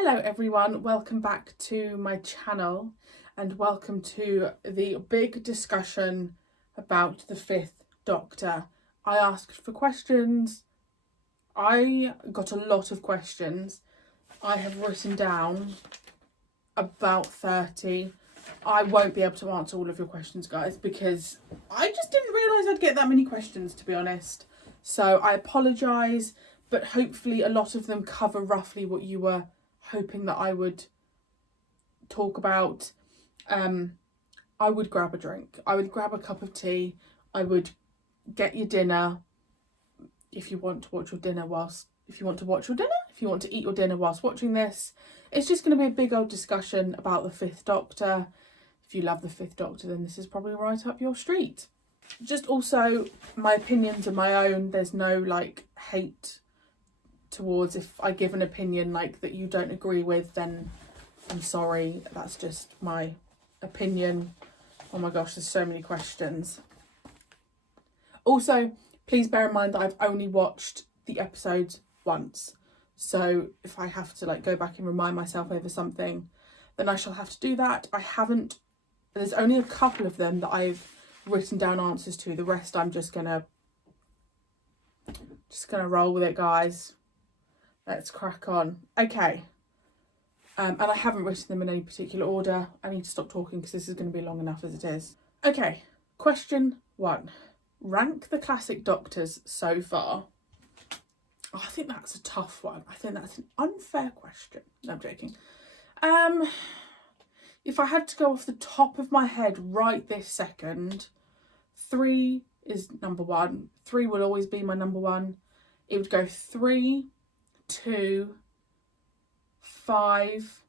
Hello everyone, welcome back to my channel and welcome to the big discussion about the Fifth Doctor. I asked for questions. I got a lot of questions. I have written down about 30. I won't be able to answer all of your questions, guys, because I just didn't realise I'd get that many questions, to be honest. So I apologise, but hopefully a lot of them cover roughly what you were hoping that I would talk about. I would grab a drink. I would grab a cup of tea. I would get your dinner if you want to watch your dinner if you want to eat your dinner whilst watching this. It's just going to be a big old discussion about the Fifth Doctor. If you love the Fifth Doctor, then this is probably right up your street. Just also, my opinions are my own. There's no hate towards if I give an opinion that you don't agree with, then I'm sorry, that's just my opinion. Oh my gosh, there's so many questions. Also, please bear in mind that I've only watched the episodes once, so if I have to go back and remind myself over something, then I shall have to do that. There's only a couple of them that I've written down answers to. The rest I'm just gonna roll with it, guys. Let's crack on. Okay. And I haven't written them in any particular order. I need to stop talking because this is going to be long enough as it is. Okay, question 1. Rank the classic Doctors so far. Oh, I think that's a tough one. I think that's an unfair question. No, I'm joking. If I had to go off the top of my head right this second, 3 is number 1. 3 will always be my number 1. It would go 3, 2, 5,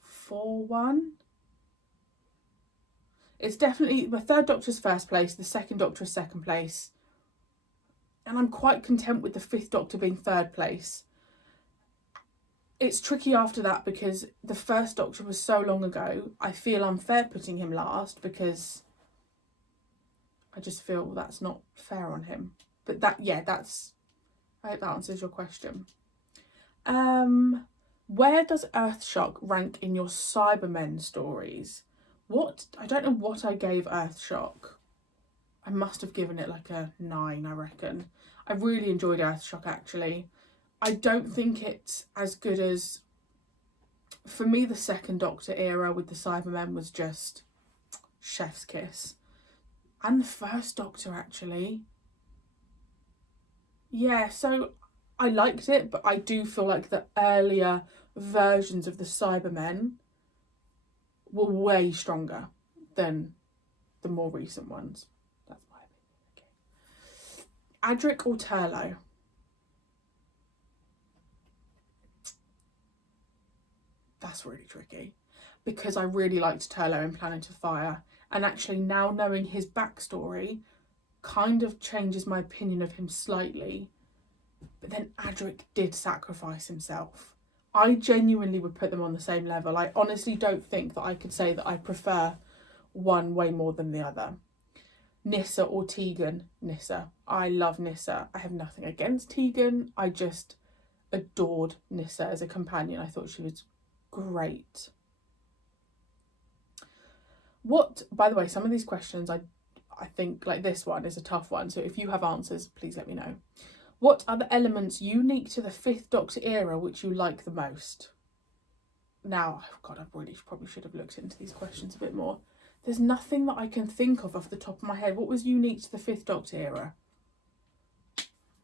4, 1. It's definitely the Third Doctor's first place, the Second Doctor is second place, and I'm quite content with the Fifth Doctor being third place. It's tricky after that because the First Doctor was so long ago. I feel unfair putting him last because I just feel that's not fair on him. But I hope that answers your question. Where does Earthshock rank in your Cybermen stories? I don't know what I gave Earthshock. I must have given it a 9, I reckon. I really enjoyed Earthshock, actually. I don't think it's as good as... For me, the Second Doctor era with the Cybermen was just chef's kiss. And the First Doctor, actually. Yeah, so I liked it, but I do feel like the earlier versions of the Cybermen were way stronger than the more recent ones. That's my opinion. Okay. Adric or Turlough? That's really tricky because I really liked Turlough in Planet of Fire, and actually now knowing his backstory kind of changes my opinion of him slightly. But then Adric did sacrifice himself. I genuinely would put them on the same level. I honestly don't think that I could say that I prefer one way more than the other. Nyssa or Tegan? Nyssa. I love Nyssa. I have nothing against Tegan. I just adored Nyssa as a companion. I thought she was great. By the way, some of these questions I think this one is a tough one, so if you have answers, please let me know. What are the elements unique to the Fifth Doctor era which you like the most? Now, God, I probably should have looked into these questions a bit more. There's nothing that I can think of off the top of my head. What was unique to the Fifth Doctor era?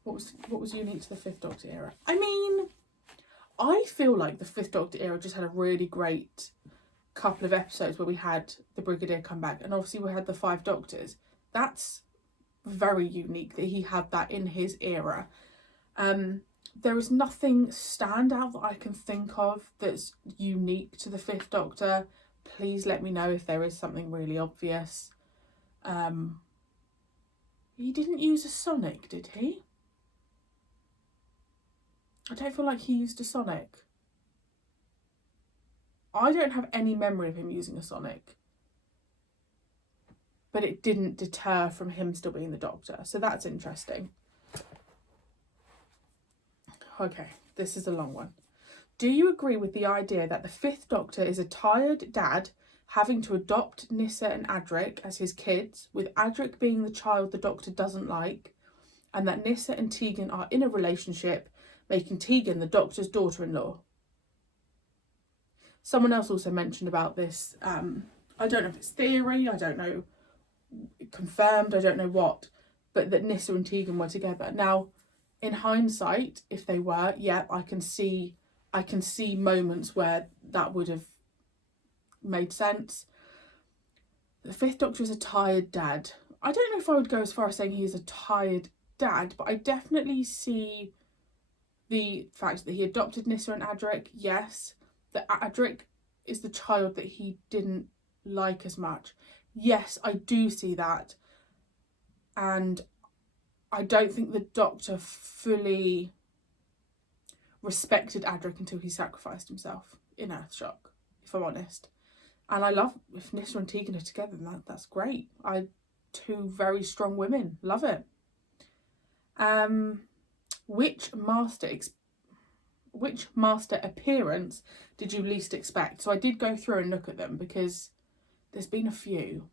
What was unique to the Fifth Doctor era? I mean, I feel like the Fifth Doctor era just had a really great couple of episodes where we had the Brigadier come back, and obviously we had the 5 Doctors. That's very unique that he had that in his era. There is nothing standout that I can think of that's unique to the Fifth Doctor. Please let me know if there is something really obvious. He didn't use a sonic, did he? I don't feel like he used a sonic. I don't have any memory of him using a sonic. But it didn't deter from him still being the Doctor. So that's interesting. Okay, this is a long one. Do you agree with the idea that the Fifth Doctor is a tired dad having to adopt Nyssa and Adric as his kids, with Adric being the child the Doctor doesn't like, and that Nyssa and Tegan are in a relationship, making Tegan the Doctor's daughter-in-law? Someone else also mentioned about this. I don't know if it's theory, I don't know, confirmed, I don't know what, but that Nyssa and Tegan were together. Now, in hindsight, if they were, yeah, I can see moments where that would have made sense. The Fifth Doctor is a tired dad. I don't know if I would go as far as saying he is a tired dad, but I definitely see the fact that he adopted Nyssa and Adric, yes. That Adric is the child that he didn't like as much. Yes, I do see that. And I don't think the Doctor fully respected Adric until he sacrificed himself in Earthshock, if I'm honest. And I love, if Nyssa and Tegan are together, that's great. Two very strong women, love it. Which master appearance did you least expect? So I did go through and look at them because there's been a few.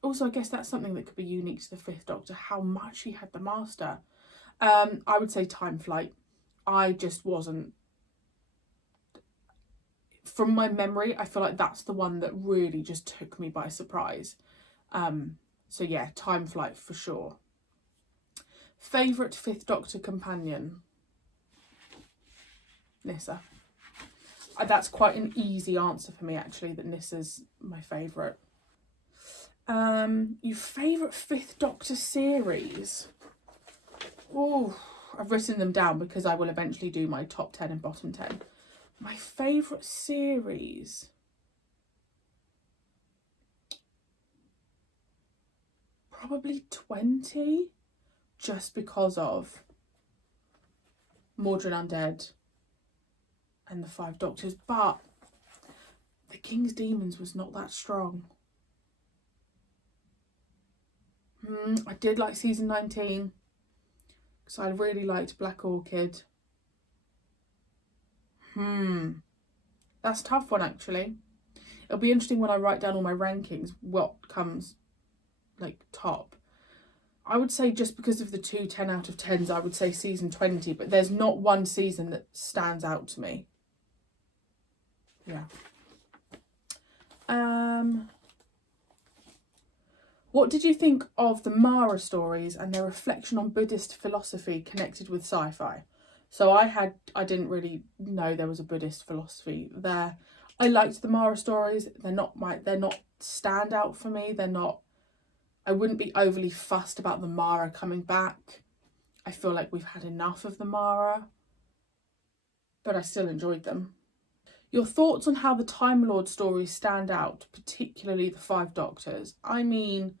Also, I guess that's something that could be unique to the Fifth Doctor, how much he had the master. I would say Time Flight. I just wasn't, from my memory, I feel like that's the one that really just took me by surprise. So yeah, Time Flight for sure. Favourite Fifth Doctor companion? Nyssa. That's quite an easy answer for me, actually, that Nyssa's my favourite. Your favourite Fifth Doctor series? Oh, I've written them down because I will eventually do my top 10 and bottom 10. My favourite series? Probably 20, just because of Mordred Undead and the Five Doctors, but the King's Demons was not that strong. I did like season 19 because I really liked Black Orchid. That's a tough one, actually. It'll be interesting when I write down all my rankings what comes like top. I would say, just because of the 2 10 out of 10s, I would say season 20, but there's not one season that stands out to me. Yeah. What did you think of the Mara stories and their reflection on Buddhist philosophy connected with sci-fi? So I didn't really know there was a Buddhist philosophy there. I liked the Mara stories. They're not standout for me. I wouldn't be overly fussed about the Mara coming back. I feel like we've had enough of the Mara, but I still enjoyed them. Your thoughts on how the Time Lord stories stand out, particularly the Five Doctors? I mean,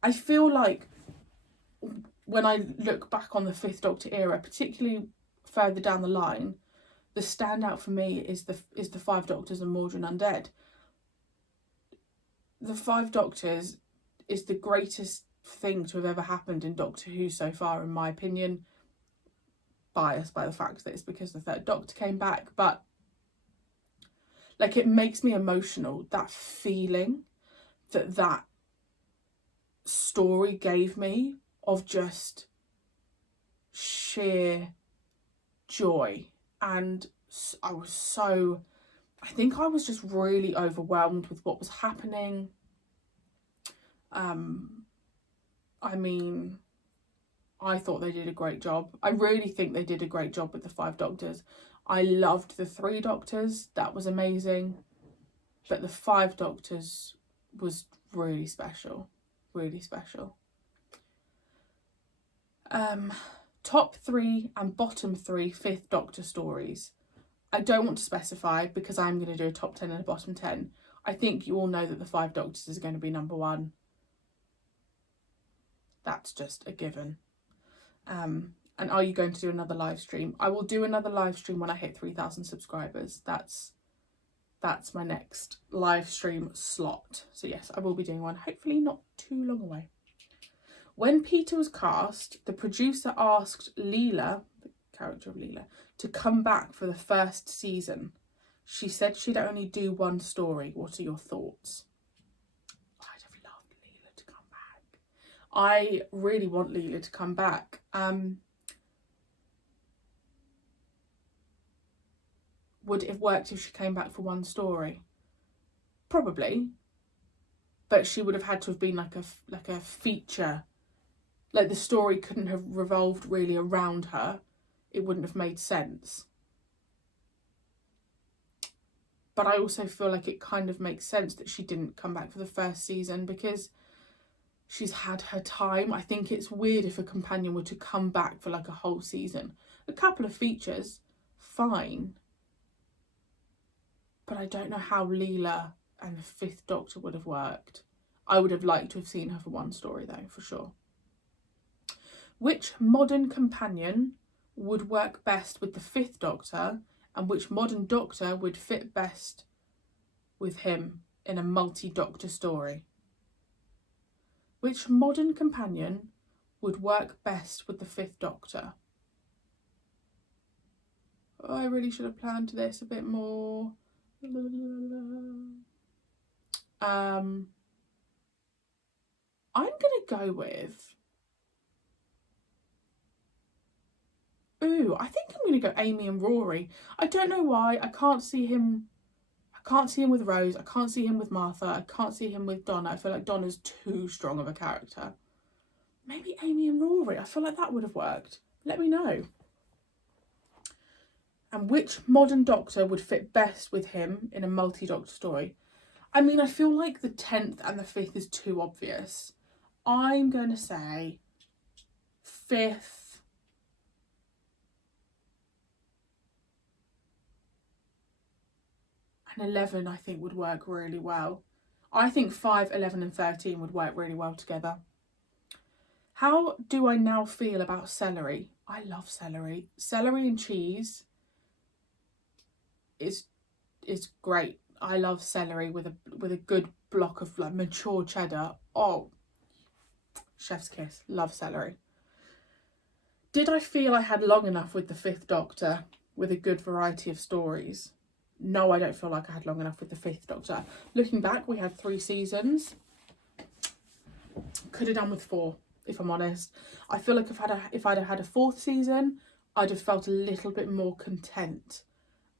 I feel like when I look back on the Fifth Doctor era, particularly further down the line, the standout for me is the Five Doctors and Mordred Undead. The Five Doctors is the greatest thing to have ever happened in Doctor Who so far, in my opinion. Biased by the fact that it's because the Third Doctor came back, but like, it makes me emotional, that feeling that story gave me of just sheer joy. And I think I was just really overwhelmed with what was happening. I mean, I thought they did a great job. I really think they did a great job with the Five Doctors. I loved the Three Doctors. That was amazing. But the Five Doctors was really special. Really special. Top 3 and bottom 3 Fifth Doctor stories. I don't want to specify because I'm going to do a top 10 and a bottom 10. I think you all know that the Five Doctors is going to be number 1. That's just a given. And are you going to do another live stream? I will do another live stream when I hit 3,000 subscribers. That's my next live stream slot. So yes, I will be doing one, hopefully not too long away. When Peter was cast, the producer asked Leela, the character of Leela, to come back for the first season. She said she'd only do one story. What are your thoughts? I'd have loved Leela to come back. I really want Leela to come back. Would it have worked if she came back for one story? Probably. But she would have had to have been like a feature. Like, the story couldn't have revolved really around her. It wouldn't have made sense. But I also feel like it kind of makes sense that she didn't come back for the first season because she's had her time. I think it's weird if a companion were to come back for like a whole season. A couple of features, fine. But I don't know how Leela and the Fifth Doctor would have worked. I would have liked to have seen her for one story though, for sure. Which modern companion would work best with the Fifth Doctor, and which modern Doctor would fit best with him in a multi-Doctor story? Which modern companion would work best with the Fifth Doctor? Oh, I really should have planned this a bit more. I'm gonna go with... I think I'm going to go Amy and Rory. I don't know why. I can't see him with Rose. I can't see him with Martha. I can't see him with Donna. I feel like Donna's too strong of a character. Maybe Amy and Rory. I feel like that would have worked. Let me know. And which modern Doctor would fit best with him in a multi-Doctor story? I mean, I feel like the 10th and the 5th is too obvious. I'm going to say 5th. And 11, I think, would work really well. I think 5, 11 and 13 would work really well together. How do I now feel about celery? I love celery. Celery and cheese is great. I love celery with a good block of like mature cheddar. Oh, chef's kiss. Love celery. Did I feel I had long enough with the Fifth Doctor with a good variety of stories? No, I don't feel like I had long enough with the Fifth Doctor. Looking back, we had 3 seasons. Could have done with 4, if I'm honest. I feel like if I'd have had a 4th season, I'd have felt a little bit more content.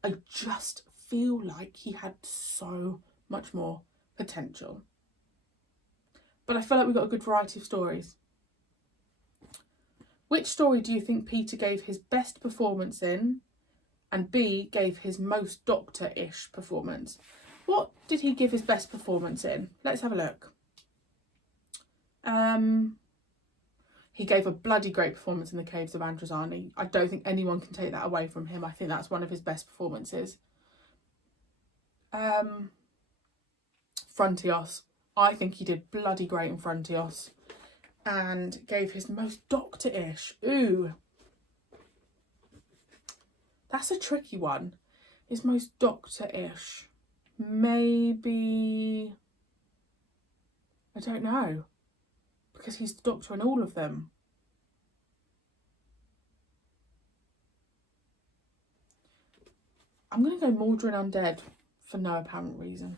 I just feel like he had so much more potential. But I feel like we got a good variety of stories. Which story do you think Peter gave his best performance in? And B, gave his most Doctor-ish performance. What did he give his best performance in? Let's have a look. He gave a bloody great performance in the Caves of Androzani. I don't think anyone can take that away from him. I think that's one of his best performances. Frontios. I think he did bloody great in Frontios. And gave his most Doctor-ish. Ooh. That's a tricky one. His most Doctor-ish. Maybe... I don't know. Because he's the Doctor in all of them. I'm going to go Mordrin Undead for no apparent reason.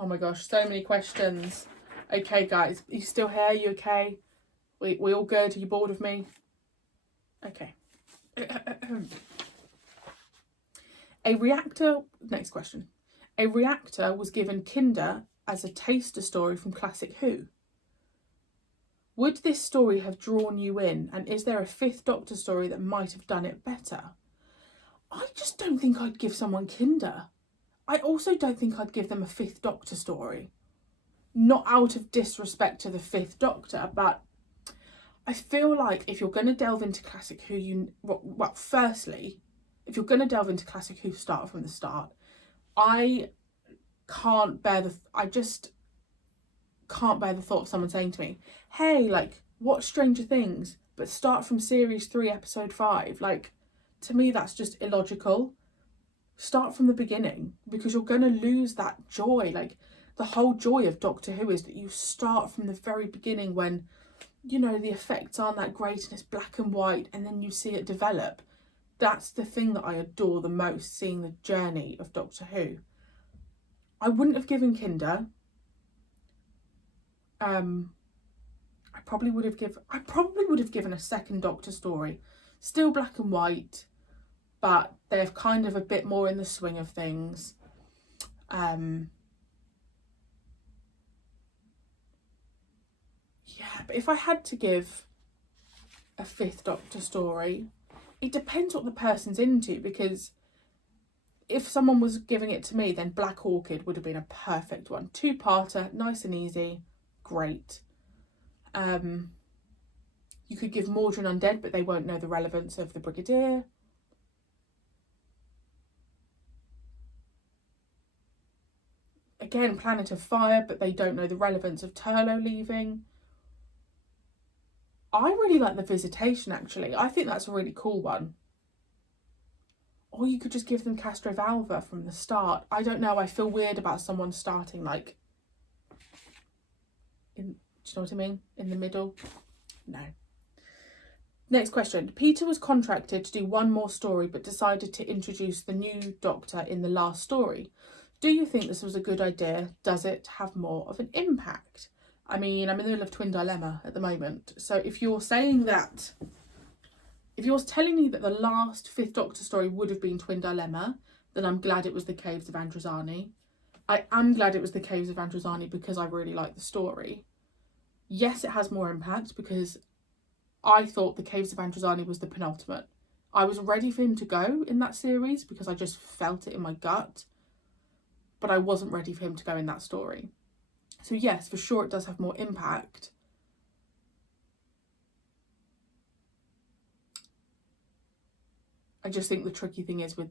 Oh my gosh, so many questions. Okay, guys, are you still here? Are you okay? We all good? Are you bored of me? Okay. A reactor... Next question. A reactor was given Kinder as a taster story from Classic Who. Would this story have drawn you in? And is there a Fifth Doctor story that might have done it better? I just don't think I'd give someone Kinder. I also don't think I'd give them a Fifth Doctor story. Not out of disrespect to the Fifth Doctor, but I feel like if you're going to delve into Classic Who, well, firstly, if you're going to delve into Classic Who, start from the start. I just can't bear the thought of someone saying to me, hey, like, watch Stranger Things, but start from series 3, episode 5. Like, to me, that's just illogical. Start from the beginning, because you're going to lose that joy. Like, the whole joy of Doctor Who is that you start from the very beginning when, you know, the effects aren't that great and it's black and white, and then you see it develop. That's the thing that I adore the most, seeing the journey of Doctor Who. I wouldn't have given Kinder. I probably would have given a second Doctor story. Still black and white, but they're kind of a bit more in the swing of things. Yeah, but if I had to give a fifth Doctor story, it depends what the person's into, because if someone was giving it to me, then Black Orchid would have been a perfect one. 2-parter, nice and easy, great. You could give Mordrin Undead, but they won't know the relevance of the Brigadier. Again, Planet of Fire, but they don't know the relevance of Turlo leaving. I really like the Visitation, actually. I think that's a really cool one. Or you could just give them Castrovalva from the start. I don't know, I feel weird about someone starting like do you know what I mean? In the middle. No. Next question. Peter was contracted to do one more story but decided to introduce the new Doctor in the last story. Do you think this was a good idea? Does it have more of an impact? I mean, I'm in the middle of Twin Dilemma at the moment. So if you're saying that, if you're telling me that the last fifth Doctor story would have been Twin Dilemma, then I'm glad it was the Caves of Androzani. I am glad it was the Caves of Androzani because I really like the story. Yes, it has more impact because I thought the Caves of Androzani was the penultimate. I was ready for him to go in that series because I just felt it in my gut, but I wasn't ready for him to go in that story. So yes, for sure it does have more impact. I just think the tricky thing is with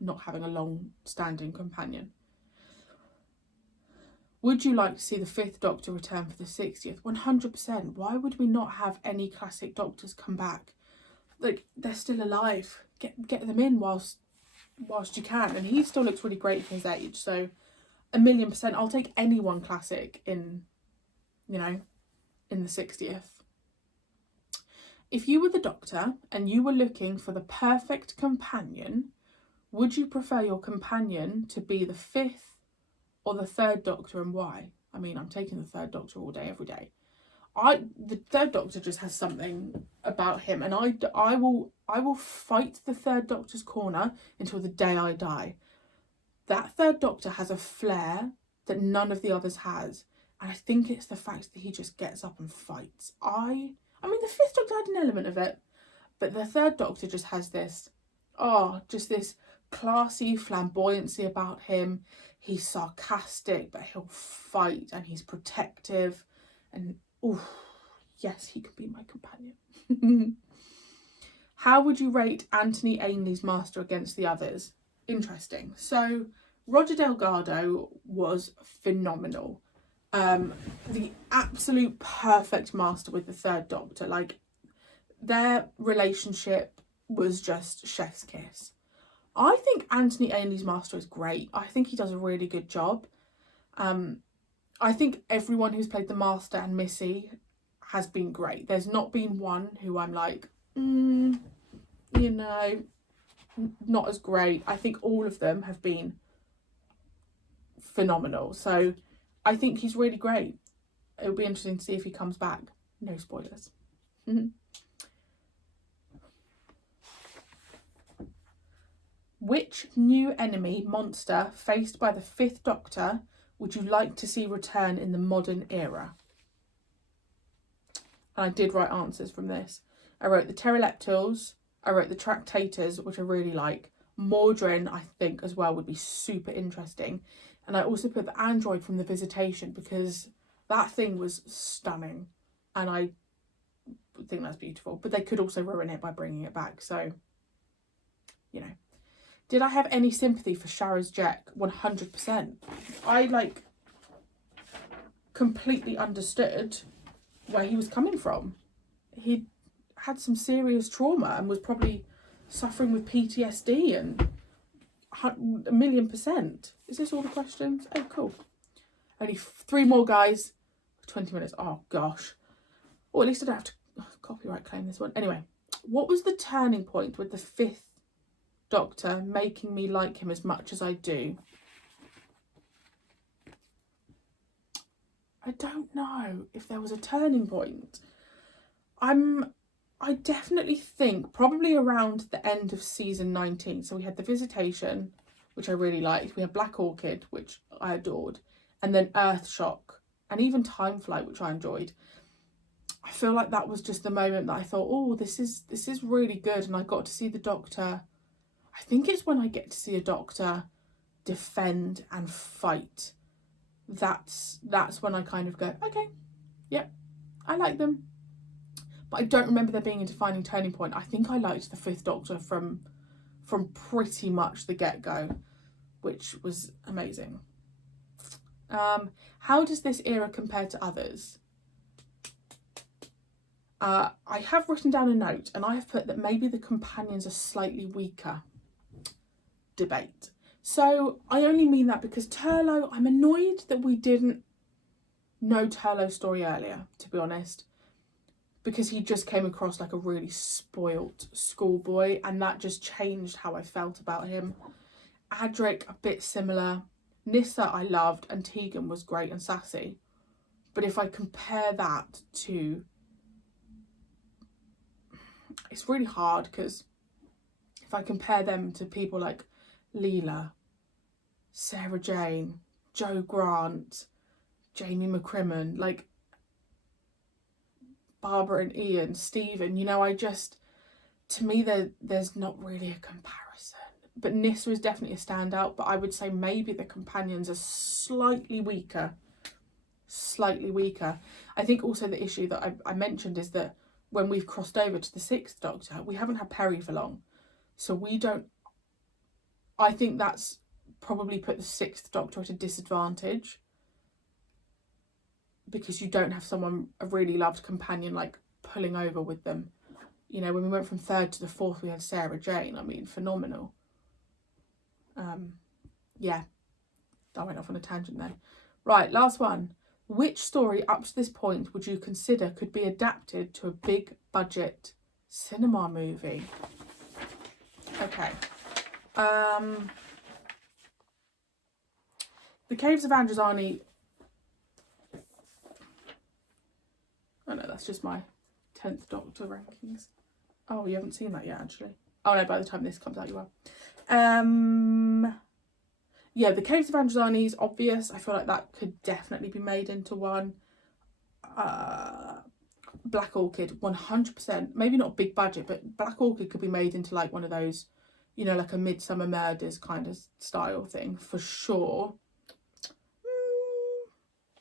not having a long-standing companion. Would you like to see the fifth Doctor return for the 60th? 100%. Why would we not have any classic Doctors come back? Like, they're still alive. Get them in whilst you can. And he still looks really great for his age. So 1,000,000%. I'll take anyone classic in, you know, in the 60th. If you were the Doctor and you were looking for the perfect companion, would you prefer your companion to be the fifth or the third Doctor, and why? I mean, I'm taking the third Doctor all day, every day. The third Doctor just has something about him, and I will fight the third Doctor's corner until the day I die. That third Doctor has a flair that none of the others has, and I think it's the fact that he just gets up and fights. I mean, the fifth Doctor had an element of it, but the third Doctor just has this, just this classy flamboyancy about him. He's sarcastic, but he'll fight, and he's protective, and yes, he could be my companion. How would you rate Anthony Ainley's Master against the others? Interesting. So Roger Delgado was phenomenal. The absolute perfect Master with the third Doctor. Like, their relationship was just chef's kiss. I think Anthony Ainley's Master is great. I think he does a really good job. I think everyone who's played the Master and Missy has been great. There's not been one who I'm like, you know, not as great. I think all of them have been phenomenal. So I think he's really great. It'll be interesting to see if he comes back. No spoilers. Which new enemy monster faced by the fifth Doctor would you like to see return in the modern era? And I did write answers from this. I wrote the Pteroleptils, I wrote the Tractators, which I really like. Mordrin, I think, as well, would be super interesting. And I also put the android from the Visitation because that thing was stunning. And I think that's beautiful. But they could also ruin it by bringing it back. So, you know. Did I have any sympathy for Shara's Jack? 100%. I, completely understood where he was coming from. He had some serious trauma and was probably suffering with PTSD and 1,000,000%. Is this all the questions? Oh, cool. Only 3 more, guys. 20 minutes. Oh, gosh. Or at least I don't have to copyright claim this one. Anyway, what was the turning point with the 5th Doctor making me like him as much as I do? I don't know if there was a turning point. I definitely think probably around the end of season 19. So we had The Visitation, which I really liked. We had Black Orchid, which I adored. And then Earthshock. And even Time Flight, which I enjoyed. I feel like that was just the moment that I thought, oh, this is really good. And I got to see the Doctor. I think it's when I get to see a Doctor defend and fight. That's when I kind of go, okay, yep, I like them. But I don't remember there being a defining turning point. I think I liked the 5th Doctor from pretty much the get-go, which was amazing. How does this era compare to others? I have written down a note, and I have put that maybe the companions are slightly weaker. Debate. So I only mean that because Turlough, I'm annoyed that we didn't know Turlough's story earlier, to be honest, because he just came across like a really spoilt schoolboy, and that just changed how I felt about him. Adric, a bit similar. Nyssa I loved, and Tegan was great and sassy. But if I compare that to... It's really hard, because if I compare them to people like Leela, Sarah Jane, Jo Grant, Jamie McCrimmon, like Barbara and Ian, Stephen, you know, to me there's not really a comparison. But Nyssa is definitely a standout, but I would say maybe the companions are slightly weaker. I think also the issue that I mentioned is that when we've crossed over to the 6th Doctor, we haven't had Perry for long. So I think that's probably put the 6th Doctor at a disadvantage, because you don't have a really loved companion like pulling over with them. You know, when we went from 3rd to the 4th, we had Sarah Jane. I mean, phenomenal. Yeah, I went off on a tangent there. Right, last one. Which story up to this point would you consider could be adapted to a big budget cinema movie? Okay. The Caves of Androzani. Oh no, that's just my 10th Doctor rankings. Oh, you haven't seen that yet, actually. Oh no, by the time this comes out, you will. Yeah, The Caves of Androzani is obvious. I feel like that could definitely be made into one. Black Orchid, 100%. Maybe not big budget, but Black Orchid could be made into like one of those, you know, like a Midsummer Murders kind of style thing, for sure.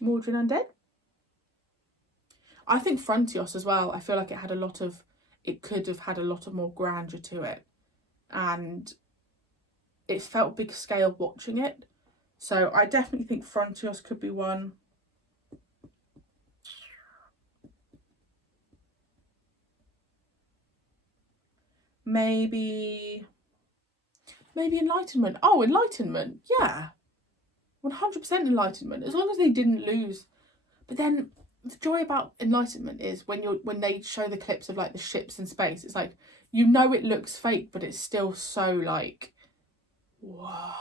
Mordred Undead. I think Frontios as well. I feel like it could have had a lot of more grandeur to it. And it felt big scale watching it. So I definitely think Frontios could be one. Maybe Enlightenment. Oh, Enlightenment. Yeah. 100% Enlightenment. As long as they didn't lose. But then the joy about Enlightenment is when they show the clips of like the ships in space, it's like, you know, it looks fake, but it's still so like, whoa.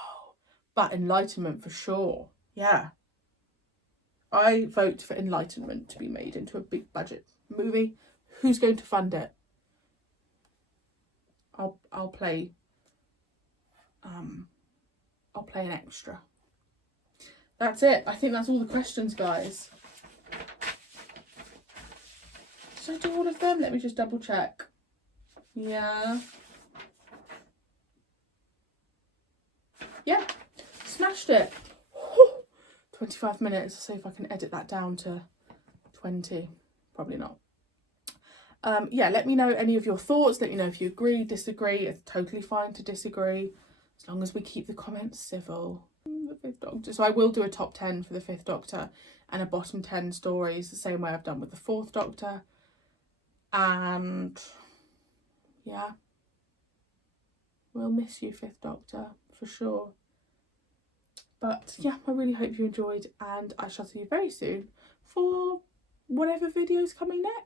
But Enlightenment for sure. Yeah. I vote for Enlightenment to be made into a big budget movie. Who's going to fund it? I'll play an extra. That's it. I think that's all the questions, guys. Did I do all of them? Let me just double check. Yeah. Yeah. Smashed it. 25 minutes. I'll see if I can edit that down to 20. Probably not. Yeah, let me know any of your thoughts. Let me know if you agree, disagree. It's totally fine to disagree, as long as we keep the comments civil. The 5th Doctor. So I will do a top 10 for the 5th Doctor and a bottom 10 stories, the same way I've done with the 4th Doctor. And yeah, we'll miss you, 5th Doctor, for sure. But yeah, I really hope you enjoyed, and I shall see you very soon for whatever video is coming next.